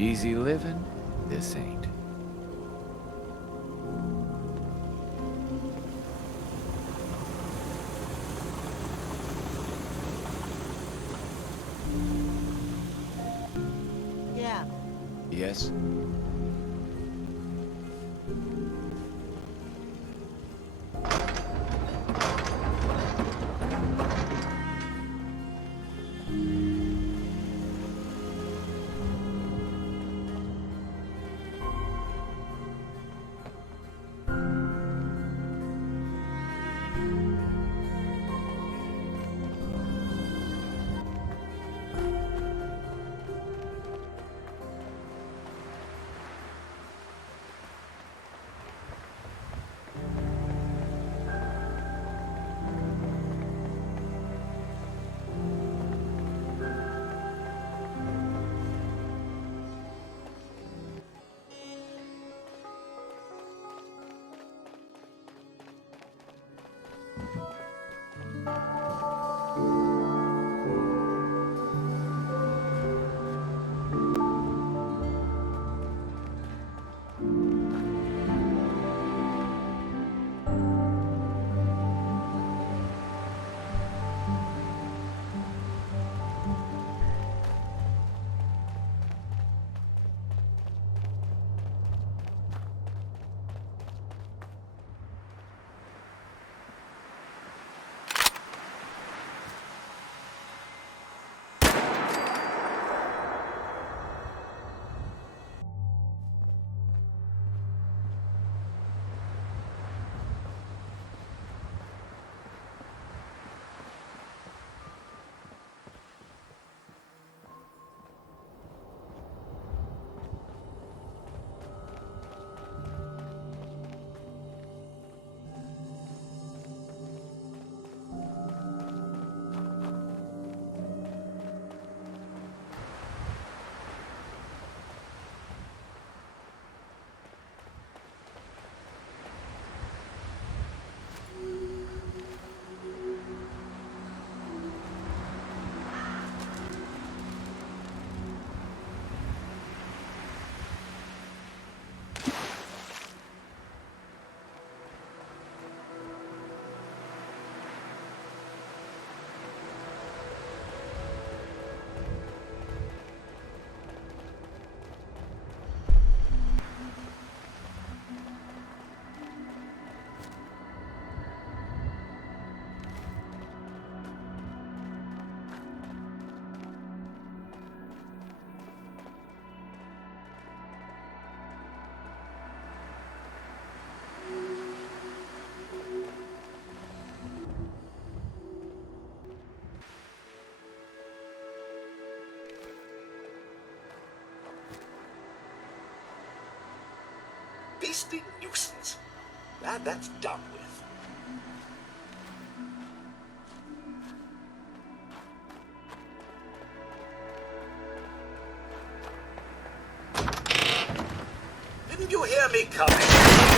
Easy living? This ain't. Yeah. Yes? Beastly nuisance. Glad that's done with. Didn't you hear me coming?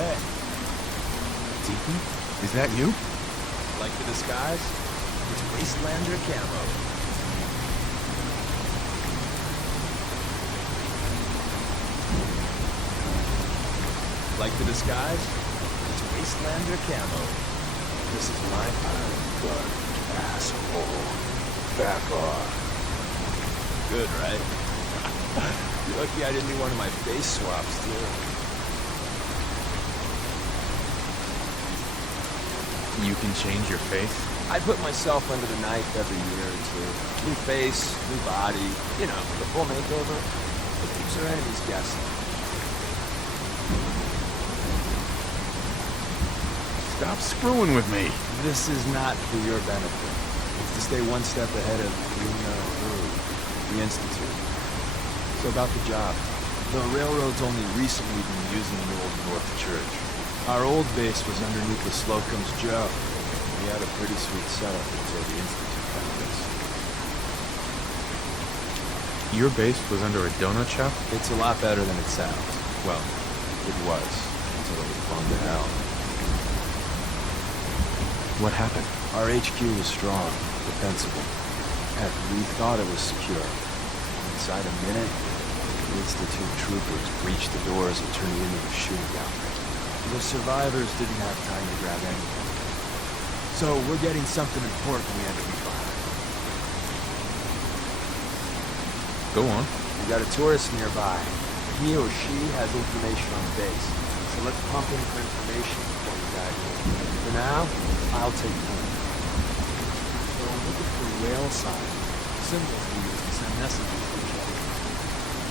Hey. Deacon? Is that you? Like the disguise? It's Wastelander camo. Like the disguise? It's Wastelander camo. This is my Good asshole. Back off. good, right? You're lucky I didn't do one of my face swaps, too. You can change your face? I put myself under the knife every year or two. New face, new body, you know, the full makeover. It keeps our enemies guessing. Stop screwing with me. This is not for your benefit. It's to stay one step ahead of the Institute. So about the job. The railroad's only recently been using the old North Church. Our old base was underneath the Slocum's Joe. We had a pretty sweet setup until the Institute found us. Your base was under a donut shop? It's a lot better than it sounds. Well, it was, until it was blown to hell. What happened? Our HQ was strong, defensible. Heck, we thought it was secure. Inside a minute, the Institute troopers breached the doors and turned it into a shooting outfit. The survivors didn't have time to grab anything. So we're getting something important we had to be behind. Go on. We got a tourist nearby. He or she has information on the base. So let's pump in for information before we dive in. For now, I'll take point. So I'm looking for rail signs, symbols we use to send messages to each other.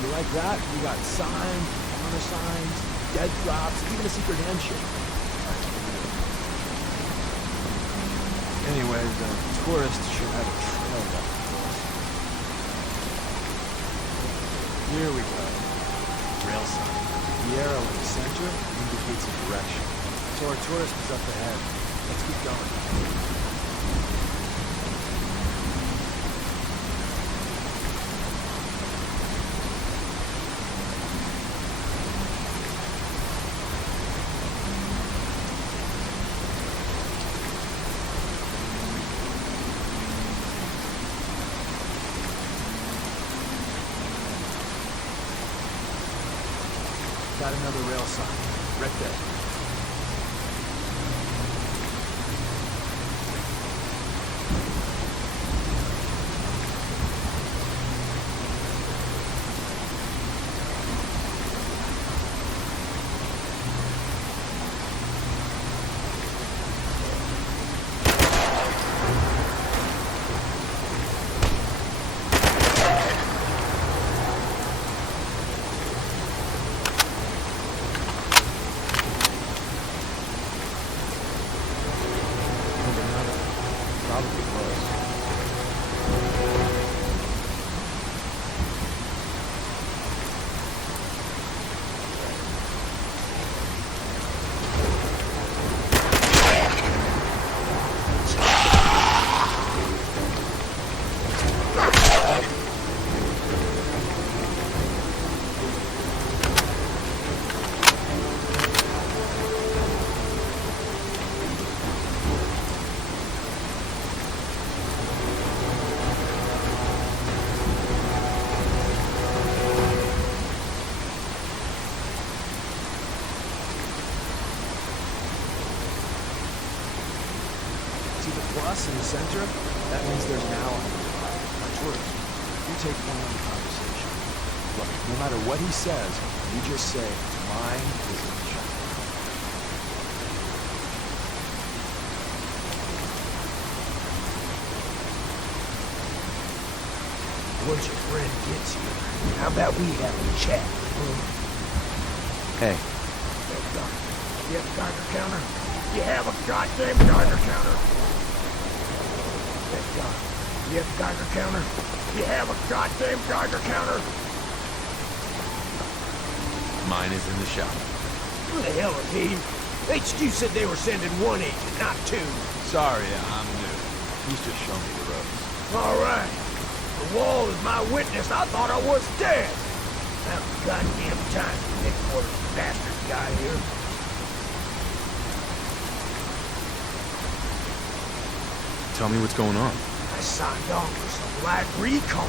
You like that? We got signs, counter signs, dead drops, even a secret handshake. Anyway, the tourists should have a trail left for us. Here we go. Rail sign. The arrow in the center indicates a direction. So our tourist is up ahead. Let's keep going. Got another rail sign, right there. Probably close. See the plus in the center? That means there's an ally nearby. Our tourist. You take one on the conversation. Look, no matter what he says, you just say, mine is in the shop. Once your friend gets here, how about we have a chat? Hey. Hey, Doc, you have a Geiger counter? You have a goddamn Geiger counter? Hey, Doc, you have a Geiger counter? You have a goddamn Geiger counter? Mine is in the shop. Who the hell is he? HQ said they were sending one agent, not two. Sorry, I'm new. He's just showing me the ropes. All right. The wall is my witness. I thought I was dead. Now goddamn time, headquarters bastard guy here. Tell me what's going on. I signed on for some light recon,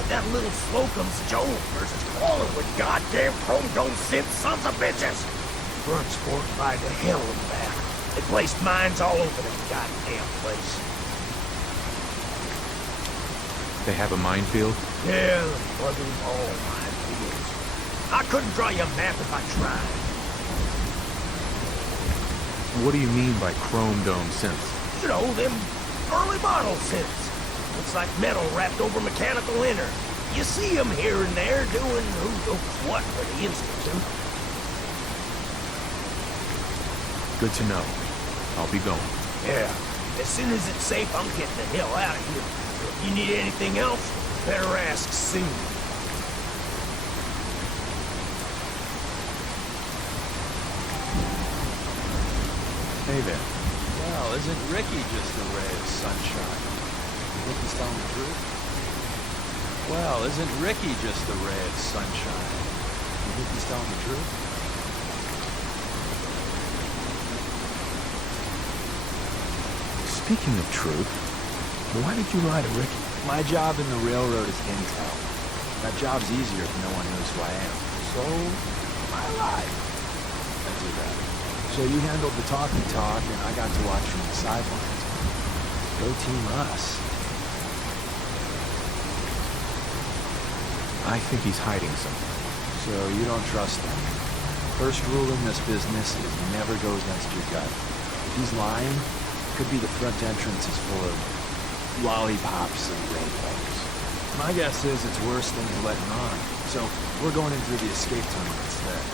but that little Slocum's Joe versus crawling with goddamn chrome dome synth sons of bitches. Front sport by the hell of that. They placed mines all over the goddamn place. They have a minefield? Yeah, the mother of all minefields. I couldn't draw you a map if I tried. What do you mean by chrome dome synths? You know, them early model synths. Looks like metal wrapped over mechanical inner. You see them here and there doing who knows what for the Institute. Good to know. I'll be going. Yeah, as soon as it's safe, I'm getting the hell out of here. If you need anything else, better ask soon. Hey there. Well, isn't Ricky just a ray of sunshine? You think he's telling the truth? Well, isn't Ricky just a ray of sunshine? You think he's telling the truth? Speaking of truth, why did you lie to Ricky? My job in the railroad is intel. That job's easier if no one knows who I am. So, I lied. I did that. So you handled the talk, and I got to watch from the sidelines. Go team us. I think he's hiding something. So you don't trust him. First rule in this business is never go against your gut. If he's lying, it could be the front entrance is full of lollipops and rainbows. My guess is it's worse than he's letting on. So we're going in through the escape tunnel instead.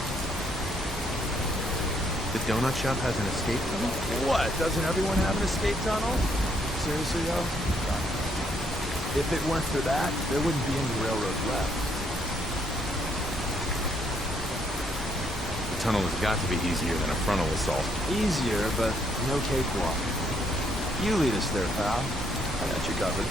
The donut shop has an escape tunnel? What? Doesn't everyone have an escape tunnel? Seriously, though? If it weren't for that, there wouldn't be any railroad left. The tunnel has got to be easier than a frontal assault. Easier, but no cakewalk. You lead us there, pal. I got you covered.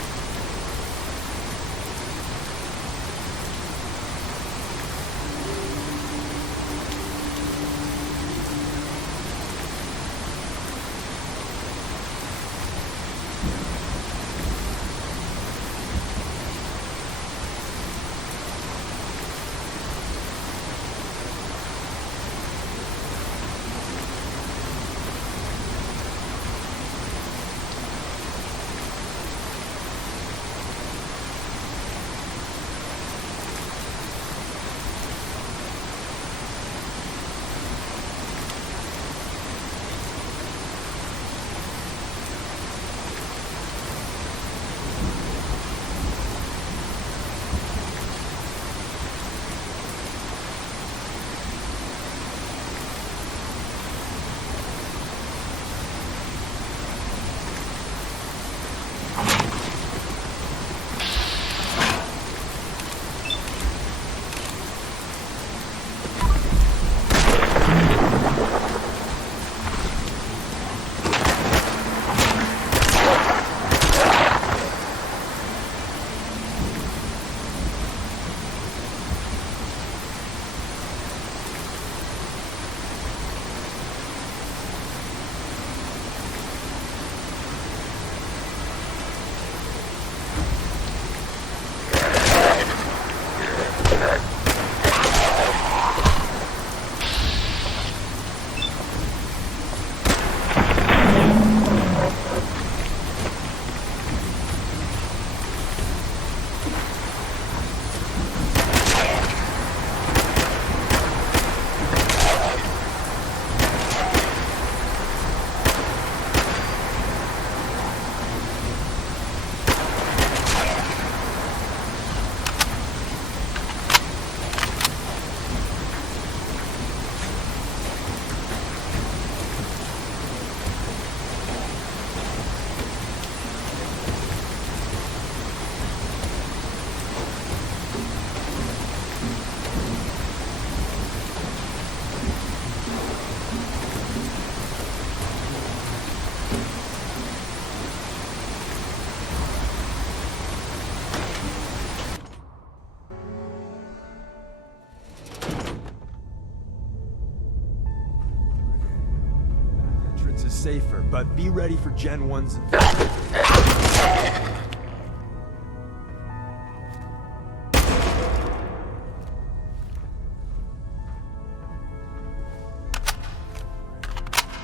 Safer, but be ready for Gen 1's.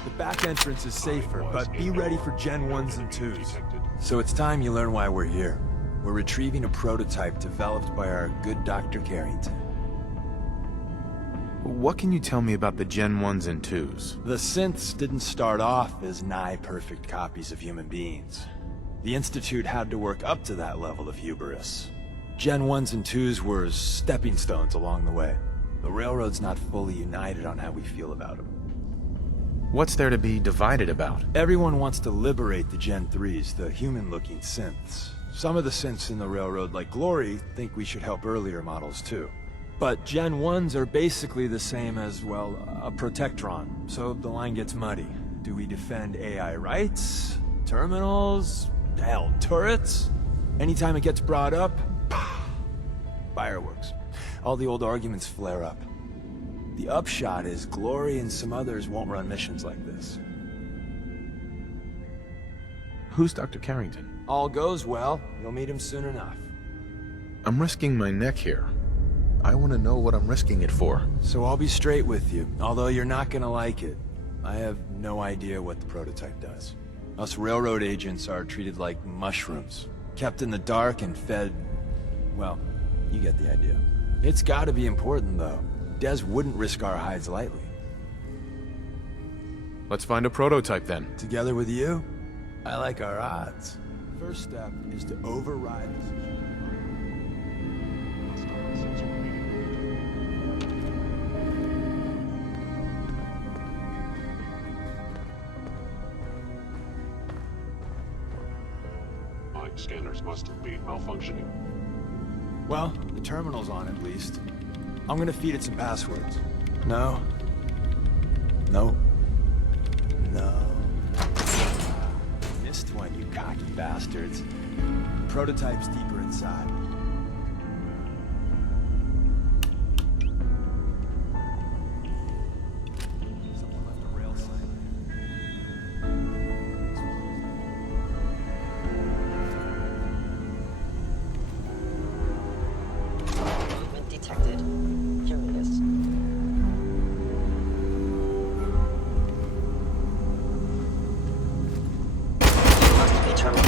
The back entrance is safer, but be ready for Gen 1s and 2s. So it's time you learn why we're here. We're retrieving a prototype developed by our good Dr. Carrington. What can you tell me about the Gen 1s and 2s? The synths didn't start off as nigh-perfect copies of human beings. The Institute had to work up to that level of hubris. Gen 1s and 2s were stepping stones along the way. The Railroad's not fully united on how we feel about them. What's there to be divided about? Everyone wants to liberate the Gen 3s, the human-looking synths. Some of the synths in the Railroad, like Glory, think we should help earlier models too. But Gen 1s are basically the same as, well, a Protectron, so the line gets muddy. Do we defend AI rights? Terminals? Hell, turrets? Anytime it gets brought up, fireworks. All the old arguments flare up. The upshot is Glory and some others won't run missions like this. Who's Dr. Carrington? All goes well, you'll meet him soon enough. I'm risking my neck here. I want to know what I'm risking it for. So I'll be straight with you, although you're not gonna like it. I have no idea what the prototype does. Us Railroad agents are treated like mushrooms, kept in the dark and fed... well, you get the idea. It's gotta be important, though. Des wouldn't risk our hides lightly. Let's find a prototype then. Together with you, I like our odds. First step is to override the... Scanners must be malfunctioning. Well, the terminal's on at least. I'm gonna feed it some passwords. No. No. No. Missed one, you cocky bastards. Prototype's deeper inside. Someone left a rail sign. Detected. Curious. Must be terminal.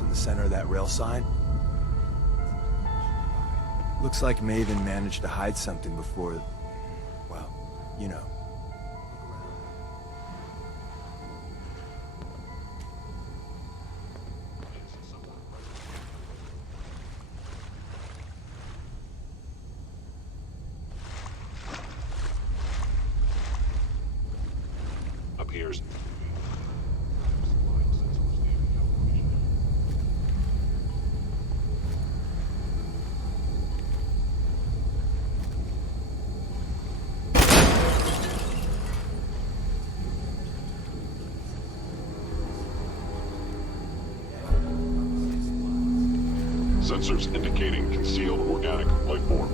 In the center of that rail sign. Looks like Maven managed to hide something before, well, you know. Appears. Sensors indicating concealed organic life form.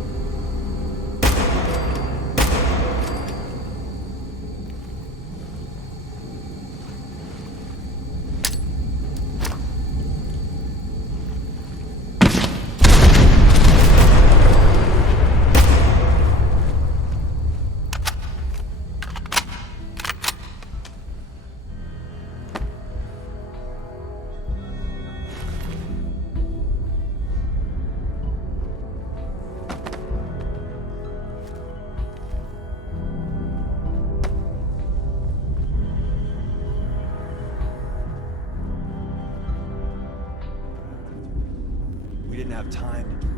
We didn't have time to do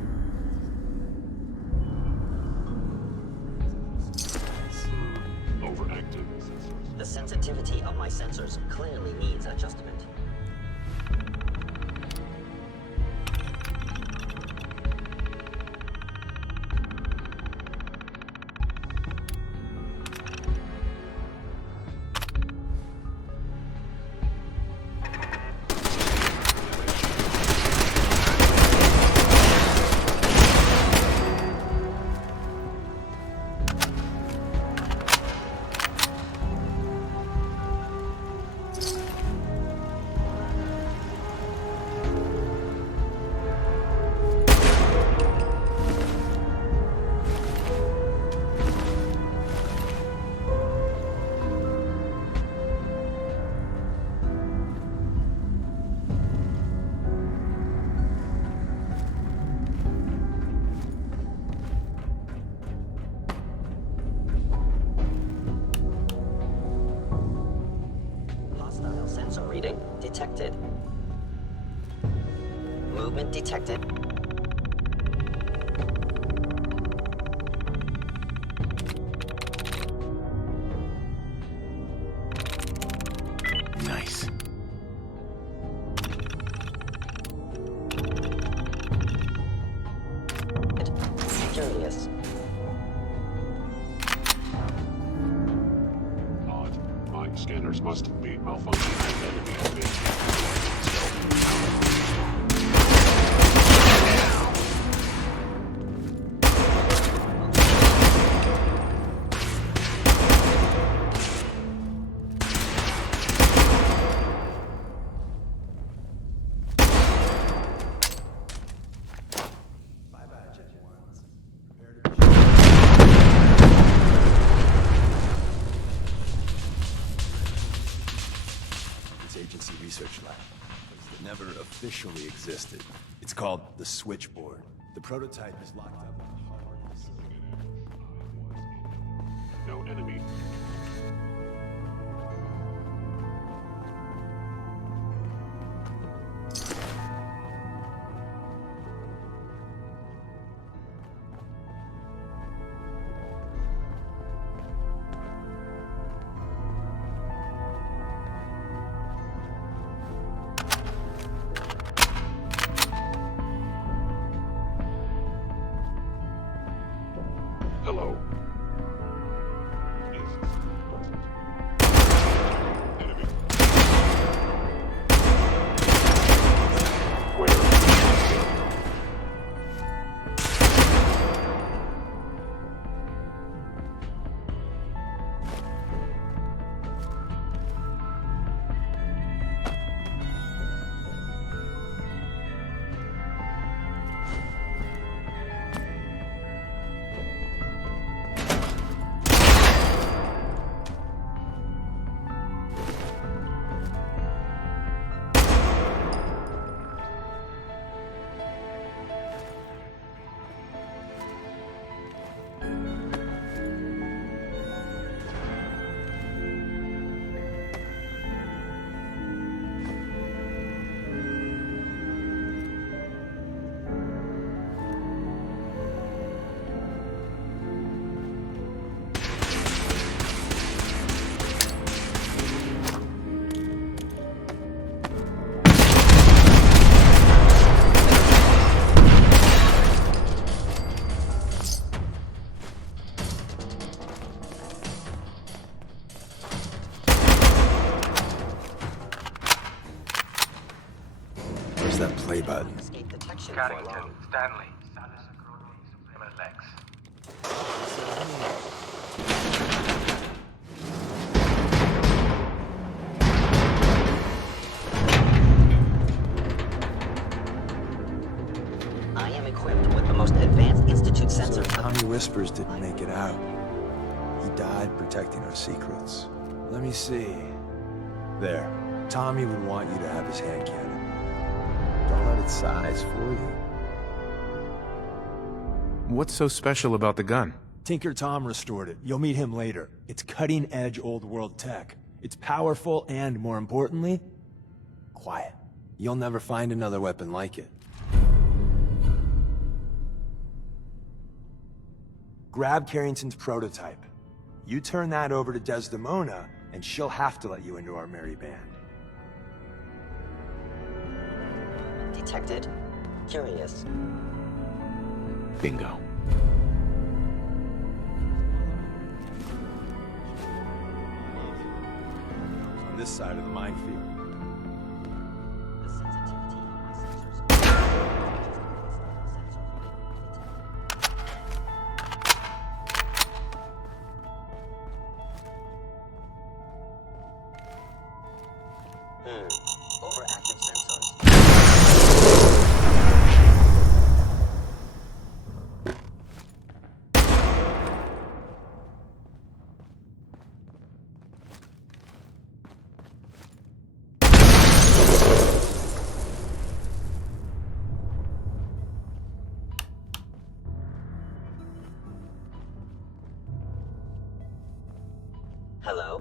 Overactive. The sensitivity of my sensors clearly needs adjustment. detected. Movement detected. Nice. Curious. Odd. Mind scanners must be malfunctioning. Enemy has been Agency research lab. It never officially existed. It's called the Switchboard. The prototype is locked up in the Harvard facility. no enemy. Hello. Enemy. Where? Where's that play button? Escape detection for Carrington, alarm. Stanley. Salus Suprema Lex. I am equipped with the most advanced Institute So sensors. Tommy Whispers didn't make it out. He died protecting our secrets. Let me see. There. Tommy would want you to have his hand cannon. Don't let it size for you. What's so special about the gun? Tinker Tom restored it. You'll meet him later. It's cutting-edge old-world tech. It's powerful and, more importantly, quiet. You'll never find another weapon like it. Grab Carrington's prototype. You turn that over to Desdemona, and she'll have to let you into our merry band. Detected. Curious. Bingo. On this side of the minefield. The sensitivity of my sensors. Overactive sensors. Hello?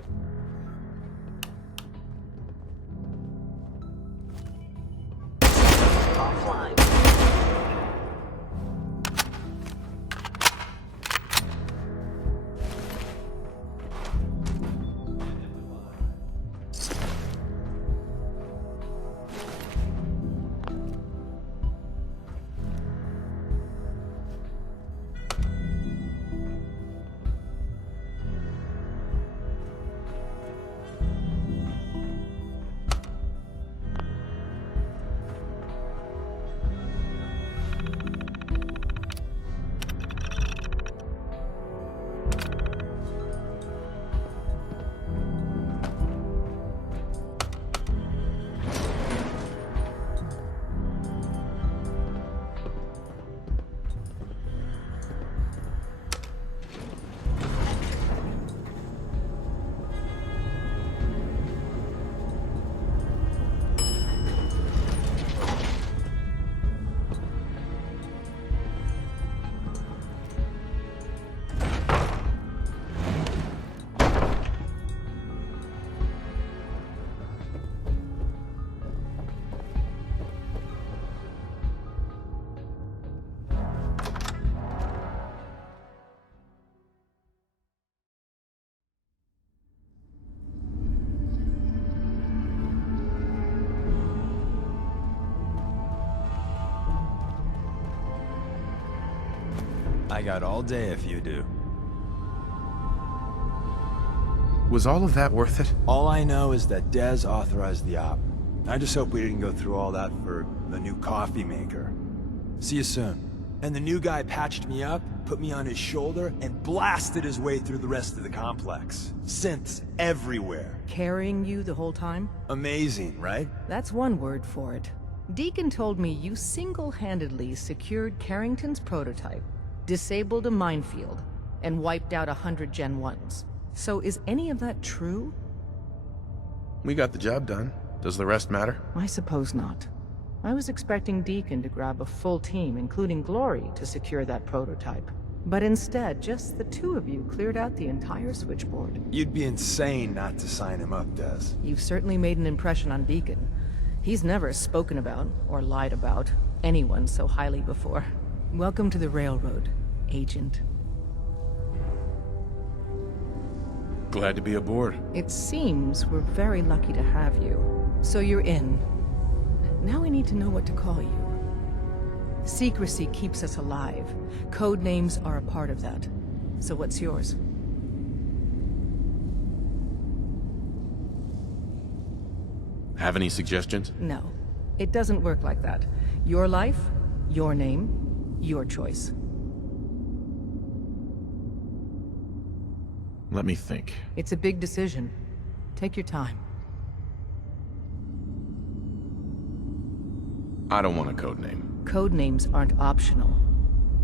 I got all day if you do. Was all of that worth it? All I know is that Dez authorized the op. I just hope we didn't go through all that for the new coffee maker. See you soon. And the new guy patched me up, put me on his shoulder, and blasted his way through the rest of the complex. Synths everywhere. Carrying you the whole time? Amazing, right? That's one word for it. Deacon told me you single-handedly secured Carrington's prototype, disabled a minefield, and wiped out 100 Gen 1s. So is any of that true? We got the job done. Does the rest matter? I suppose not. I was expecting Deacon to grab a full team, including Glory, to secure that prototype. But instead, just the two of you cleared out the entire switchboard. You'd be insane not to sign him up, Dez. You've certainly made an impression on Deacon. He's never spoken about, or lied about, anyone so highly before. Welcome to the Railroad, Agent. Glad to be aboard. It seems we're very lucky to have you. So you're in. Now we need to know what to call you. Secrecy keeps us alive. Code names are a part of that. So what's yours? Have any suggestions? No. It doesn't work like that. Your life, your name, your choice. Let me think. It's a big decision. Take your time. I don't want a code name. Code names aren't optional.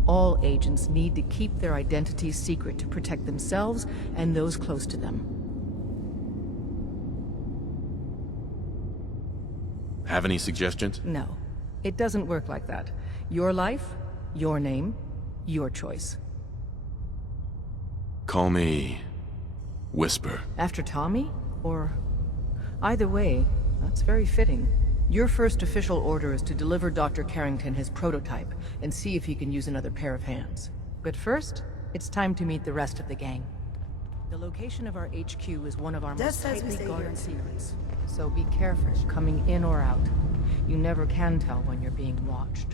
All agents need to keep their identities secret to protect themselves and those close to them. Have any suggestions? No. It doesn't work like that. Your life, your name, your choice. Call me... Whisper. After Tommy? Or... Either way, that's very fitting. Your first official order is to deliver Dr. Carrington his prototype and see if he can use another pair of hands. But first, it's time to meet the rest of the gang. The location of our HQ is one of our most tightly guarded secrets, so be careful coming in or out. You never can tell when you're being watched.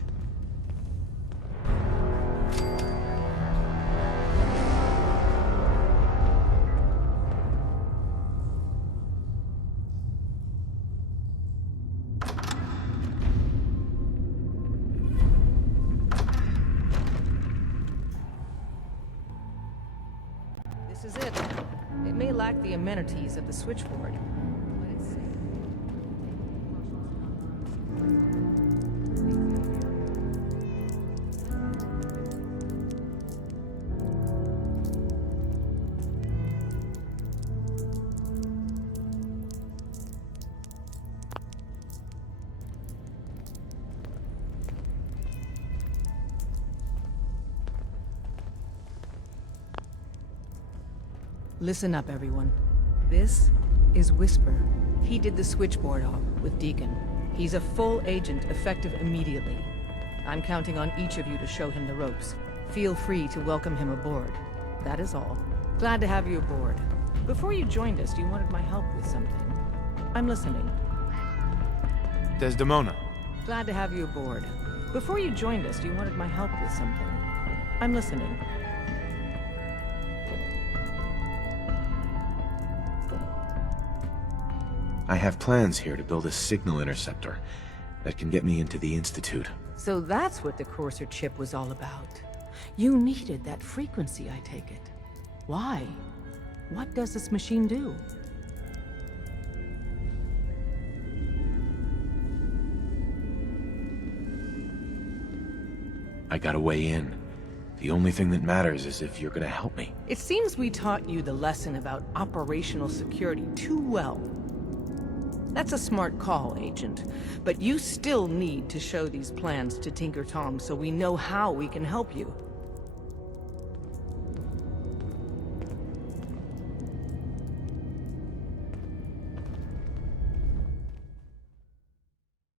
This is it. It may lack the amenities of the switchboard, but it's safe. Listen up, everyone. This is Whisper. He did the switchboard op with Deacon. He's a full agent, effective immediately. I'm counting on each of you to show him the ropes. Feel free to welcome him aboard. That is all. Glad to have you aboard. Before you joined us, you wanted my help with something. I'm listening. Desdemona. Glad to have you aboard. Before you joined us, you wanted my help with something. I'm listening. I have plans here to build a signal interceptor that can get me into the Institute. So that's what the Courser chip was all about. You needed that frequency, I take it. Why? What does this machine do? I gotta weigh in. The only thing that matters is if you're gonna help me. It seems we taught you the lesson about operational security too well. That's a smart call, Agent. But you still need to show these plans to Tinker Tom so we know how we can help you.